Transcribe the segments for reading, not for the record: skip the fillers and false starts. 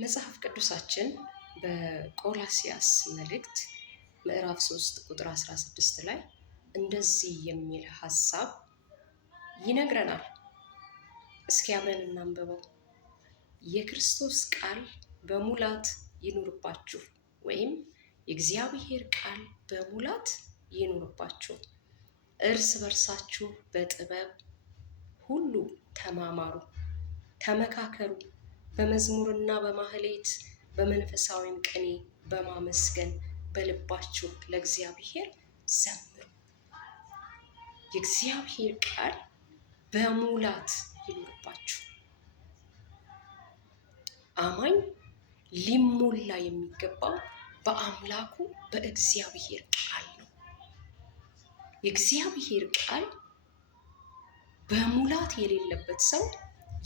መጽሐፍ ቅዱሳችን በቆላስይስ መልእክት ምዕራፍ 3 ቁጥር 16 ላይ እንደዚህ የሚል ሐሳብ ይነግረናል። እስኪ አብረን እናንብበው። የክርስቶስ ቃል በሙላት ይኑርባችሁ፣ ወይም የእግዚአብሔር ቃል በሙላት ይኑርባችሁ። እርስ በርሳችሁ በጥበብ ሁሉ ተማማሩ፣ ተመካከሩ፣ በመዝሙርና በማህሌት በመንፈሳዊም ቅኔ በማመስገን በልባችሁ ለእግዚአብሔር ዘምሩ። የእግዚአብሔር ቃል በሙላት ይኑርባችሁ። አማኝ ሊሞላ የሚገባው በአምላኩ በእግዚአብሔር ቃል ነው። የእግዚአብሔር ቃል በሙላት የሌለበት ሰው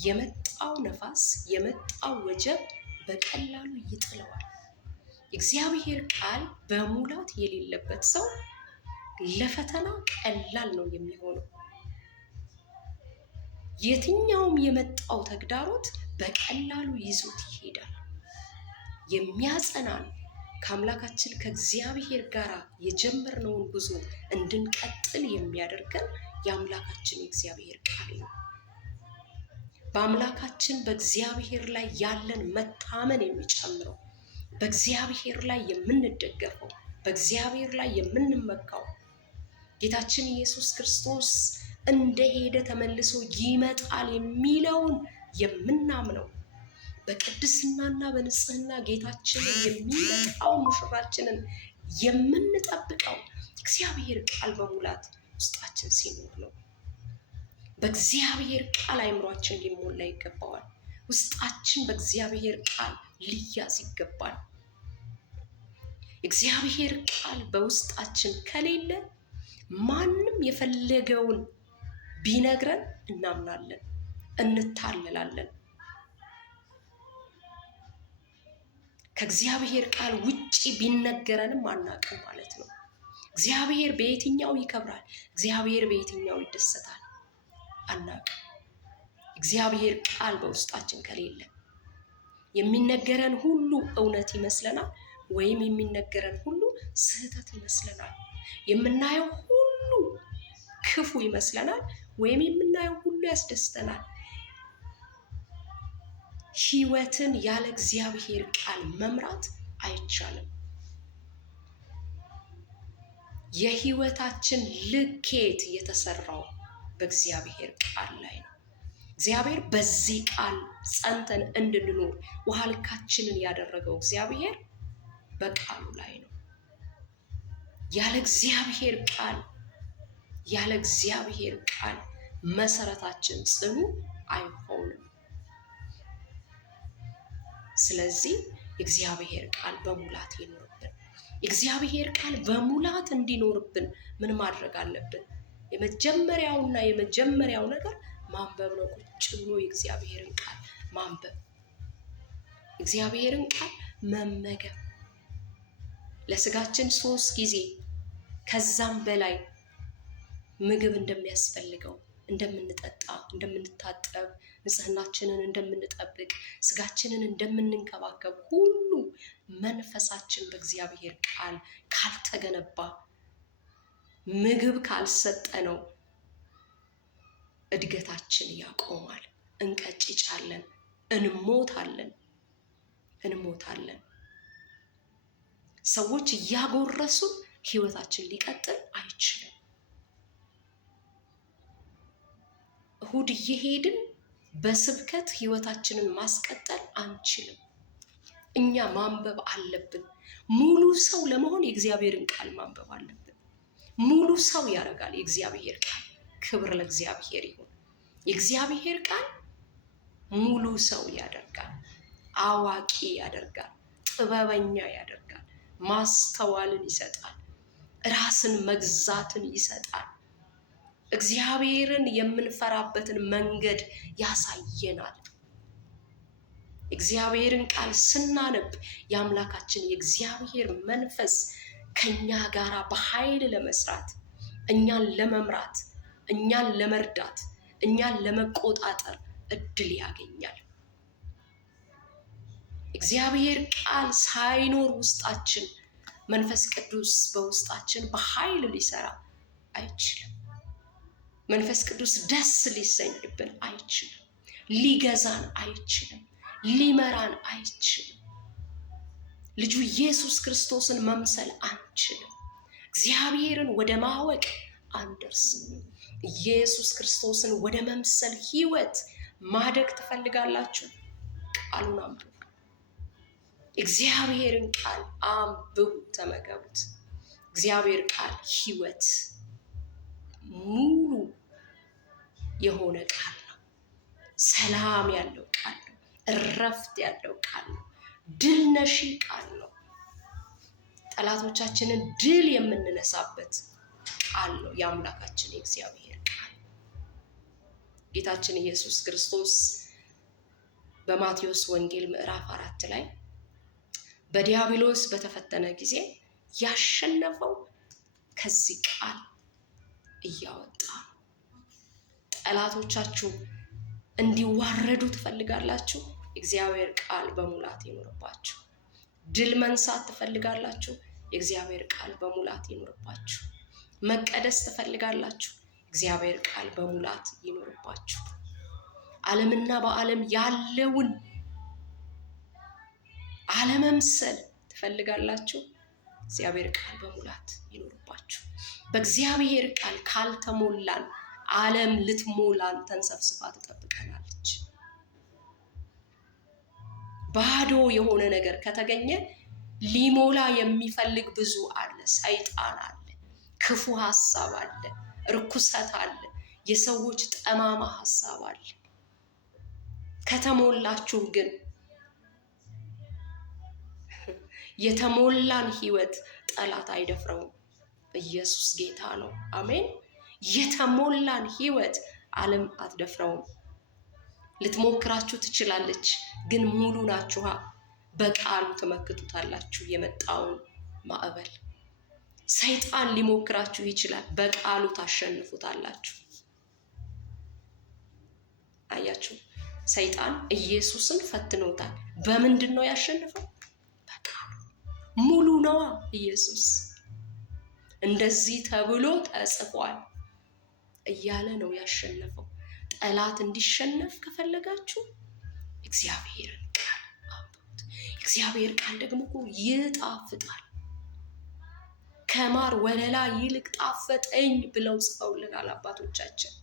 የመጣው ነፋስ የመጣው ወጀብ በቀላሉ ይጥለዋል። የእግዚአብሔር ቃል በሙላት የሌለበት ሰው ለፈተና ቀላል ነው የሚሆነው። የትኛውም የመጣው ተግዳሮት በቀላሉ ይዞት ይሄዳል። የሚያጸናን ከአምላካችን ከእግዚአብሔር ጋር የጀመርነውን ጉዞ እንድንቀጥል የሚያደርገን የአምላካችን የእግዚአብሔር ቃል ነው። በአምላካችን በእግዚአብሔር ላይ ያለን መታመን የሚጨምረው፣ በእግዚአብሔር ላይ የምንደገፈው፣ በእግዚአብሔር ላይ የምንመካው ጌታችን ኢየሱስ ክርስቶስ እንደሄደ ተመልሶ ይመጣል የሚለውን የምናምነው፣ በቅድስናና በንጽህና ጌታችንን የሚመጣው ሙሽራችንን የምንጠብቀው እግዚአብሔር ቃል በሙላት ውስጣችን ሲኖር ነው። በእግዚአብሔር ቃል አእምሯችን ሊሞላ ይገባዋል። ውስጣችን በእግዚአብሔር ቃል ሊያዝ ይገባል። እግዚአብሔር ቃል በውስጣችን ከሌለ ማንም የፈለገውን ቢነግረን እናምናለን፣ እንታለላለን። ከእግዚአብሔር ቃል ውጪ ቢነገረንም አናውቅም ማለት ነው። እግዚአብሔር በየትኛው ይከብራል፣ እግዚአብሔር በየትኛው ይደሰታል አናውቅም። እግዚአብሔር ቃል በውስጣችን ከሌለ የሚነገረን ሁሉ እውነት ይመስለናል፣ ወይም የሚነገረን ሁሉ ስህተት ይመስለናል። የምናየው ሁሉ ክፉ ይመስለናል፣ ወይም የምናየው ሁሉ ያስደስተናል። ሕይወትን ያለ እግዚአብሔር ቃል መምራት አይቻልም። የሕይወታችን ልኬት የተሰራው በእግዚአብሔር ቃል ላይ ነው። እግዚአብሔር በዚህ ቃል ጸንተን እንድንኖር ውሃ ልካችንን ያደረገው እግዚአብሔር በቃሉ ላይ ነው። ያለ እግዚአብሔር ቃል መሰረታችን ጽኑ አይሆንም። ስለዚህ የእግዚአብሔር ቃል በሙላት ይኖርብን። የእግዚአብሔር ቃል በሙላት እንዲኖርብን ምን ማድረግ አለብን? የመጀመሪያው ነገር ማንበብ ነው። ቁጭ ብሎ የእግዚአብሔርን ቃል ማንበብ፣ እግዚአብሔርን ቃል መመገብ። ለስጋችን 3 ጊዜ ከዛም በላይ ምግብ እንደሚያስፈልገው፣ እንደምንጠጣ፣ እንደምንታጠብ፣ ንጽህናችንን እንደምንጠብቅ፣ ስጋችንን እንደምንንከባከብ ሁሉ መንፈሳችን በእግዚአብሔር ቃል ካልተገነባ፣ ምግብ ካልሰጠነው እድገታችን ያቆማል። እንቀጭጫለን፣ እንሞታለን። ሰዎች እያጎረሱን ህይወታችን ሊቀጥል አይችልም። እሁድ እየሄድን በስብከት ህይወታችንን ማስቀጠል አንችልም። እኛ ማንበብ አለብን። ሙሉ ሰው ለመሆን የእግዚአብሔርን ቃል ማንበብ አለብን። ሙሉ ሰው ያደርጋል የእግዚአብሔር ቃል። ክብር ለእግዚአብሔር ይሁን። የእግዚአብሔር ቃል ሙሉ ሰው ያደርጋል፣ አዋቂ ያደርጋል፣ ጥበበኛ ያደርጋል፣ ማስተዋልን ይሰጣል፣ ራስን መግዛትን ይሰጣል። እግዚአብሔርን የምንፈራበትን መንገድ ያሳየናል። እግዚአብሔርን ቃል ስናነብ የአምላካችን የእግዚአብሔር መንፈስ ከኛ ጋራ በኃይል ለመስራት፣ እኛን ለመምራት፣ እኛን ለመርዳት፣ እኛን ለመቆጣጠር እድል ያገኛል። እግዚአብሔር ቃል ሳይኖር ውስጣችን መንፈስ ቅዱስ በውስጣችን በኃይል ሊሰራ አይችልም። መንፈስ ቅዱስ ደስ ሊሰኝብን አይችልም። ሊገዛን አይችልም። ሊመራን አይችልም። ልጁ ኢየሱስ ክርስቶስን መምሰል አንችልም። እግዚአብሔርን ወደ ማወቅ አንደርስም። ኢየሱስ ክርስቶስን ወደ መምሰል ህይወት ማደግ ትፈልጋላችሁ? ቃሉን አንብቡ። እግዚአብሔርን ቃል አንብቡ፣ ተመገቡት። እግዚአብሔር ቃል ህይወት ሙሉ የሆነ ቃል ነው። ሰላም ያለው ቃል ነው። እረፍት ያለው ቃል ነው። ድል ነሺ ቃል ነው። ጠላቶቻችንን ድል የምንነሳበት ቃል ነው። የአምላካችን የእግዚአብሔር ቃል። ጌታችን ኢየሱስ ክርስቶስ በማቴዎስ ወንጌል ምዕራፍ 4 ላይ በዲያብሎስ በተፈተነ ጊዜ ያሸነፈው ከዚህ ቃል እያወጣ ነው። ጠላቶቻችሁ እንዲዋረዱ ትፈልጋላችሁ? እግዚአብሔር ቃል በሙላት ይኖርባችሁ። ድል መንሳት ትፈልጋላችሁ? የእግዚአብሔር ቃል በሙላት ይኖርባችሁ። መቀደስ ትፈልጋላችሁ? እግዚአብሔር ቃል በሙላት ይኖርባችሁ። ዓለምና በዓለም ያለውን አለመምሰል ትፈልጋላችሁ? እግዚአብሔር ቃል በሙላት ይኖርባችሁ። በእግዚአብሔር ቃል ካልተሞላን ዓለም ልትሞላን ተንሰፍስፋ ትጠብቀናለች። ባዶ የሆነ ነገር ከተገኘ ሊሞላ የሚፈልግ ብዙ አለ። ሰይጣን አለ፣ ክፉ ሐሳብ አለ፣ ርኩሰት አለ፣ የሰዎች ጠማማ ሐሳብ አለ። ከተሞላችሁ ግን የተሞላን ህይወት ጠላት አይደፍረውም። ኢየሱስ ጌታ ነው። አሜን። የተሞላን ህይወት ዓለም አትደፍረውም። ልትሞክራችሁ ትችላለች፣ ግን ሙሉ ናችኋ። በቃሉ ትመክቱታላችሁ የመጣውን ማዕበል። ሰይጣን ሊሞክራችሁ ይችላል፣ በቃሉ ታሸንፉታላችሁ። አያችሁ፣ ሰይጣን ኢየሱስን ፈትኖታል። በምንድን ነው ያሸነፈው? በቃሉ። ሙሉ ነዋ ኢየሱስ። እንደዚህ ተብሎ ተጽፏል እያለ ነው ያሸነፈው። ጠላት እንዲሸነፍ ከፈለጋችሁ እግዚአብሔርን ቃል አንብቡት። እግዚአብሔር ቃል ደግሞ ይጣፍጣል። ከማር ወለላ ይልቅ ጣፈጠኝ ብለው ጽፈውልናል አባቶቻችን።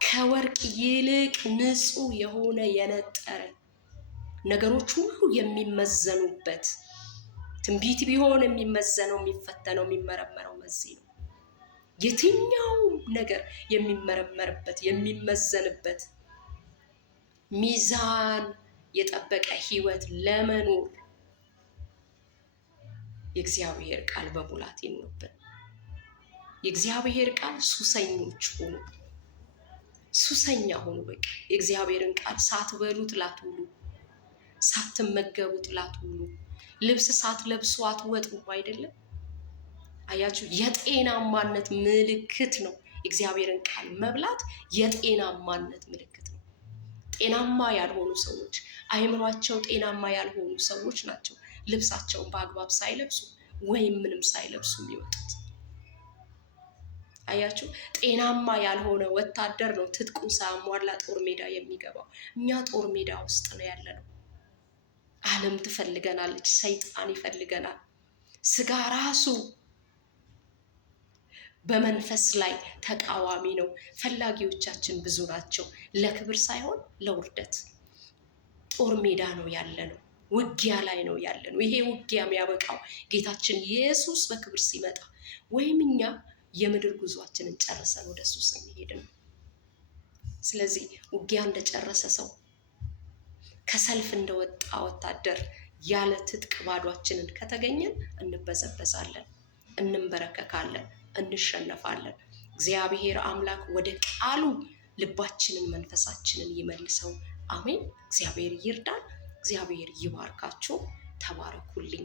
ከወርቅ ይልቅ ንጹህ የሆነ የነጠረ ነገሮች ሁሉ የሚመዘኑበት፣ ትንቢት ቢሆን የሚመዘነው የሚፈተነው የሚመረመረው በዚህ ነው። የትኛውም ነገር የሚመረመርበት የሚመዘንበት ሚዛን የጠበቀ ህይወት ለመኖር የእግዚአብሔር ቃል በሙላት ይኖርብን። የእግዚአብሔር ቃል ሱሰኞች ሆኑ፣ ሱሰኛ ሆኑ። በቃ የእግዚአብሔርን ቃል ሳትበሉት ላትውሉ፣ ሳትመገቡት ላትውሉ፣ ልብስ ሳትለብሱ አትወጡም አይደለም። አያችሁ፣ የጤናማነት ምልክት ነው። የእግዚአብሔርን ቃል መብላት የጤናማነት ምልክት ነው። ጤናማ ያልሆኑ ሰዎች፣ አእምሯቸው ጤናማ ያልሆኑ ሰዎች ናቸው ልብሳቸውን በአግባብ ሳይለብሱ ወይም ምንም ሳይለብሱ የሚወጡት። አያችሁ፣ ጤናማ ያልሆነ ወታደር ነው ትጥቁን ሳያሟላ ጦር ሜዳ የሚገባው። እኛ ጦር ሜዳ ውስጥ ነው ያለነው። ዓለም ትፈልገናለች፣ ሰይጣን ይፈልገናል። ስጋ ራሱ በመንፈስ ላይ ተቃዋሚ ነው። ፈላጊዎቻችን ብዙ ናቸው፣ ለክብር ሳይሆን ለውርደት። ጦር ሜዳ ነው ያለነው፣ ውጊያ ላይ ነው ያለነው። ይሄ ውጊያ የሚያበቃው ጌታችን ኢየሱስ በክብር ሲመጣ ወይም እኛ የምድር ጉዟችንን ጨርሰን ወደ እሱ ስንሄድ ነው። ስለዚህ ውጊያ እንደጨረሰ ሰው፣ ከሰልፍ እንደወጣ ወታደር ያለ ትጥቅ ባዷችንን ከተገኘን እንበዘበዛለን፣ እንንበረከካለን፣ እንሸነፋለን። እግዚአብሔር አምላክ ወደ ቃሉ ልባችንን መንፈሳችንን ይመልሰው። አሜን። እግዚአብሔር ይርዳል። እግዚአብሔር ይባርካችሁ። ተባረኩልኝ።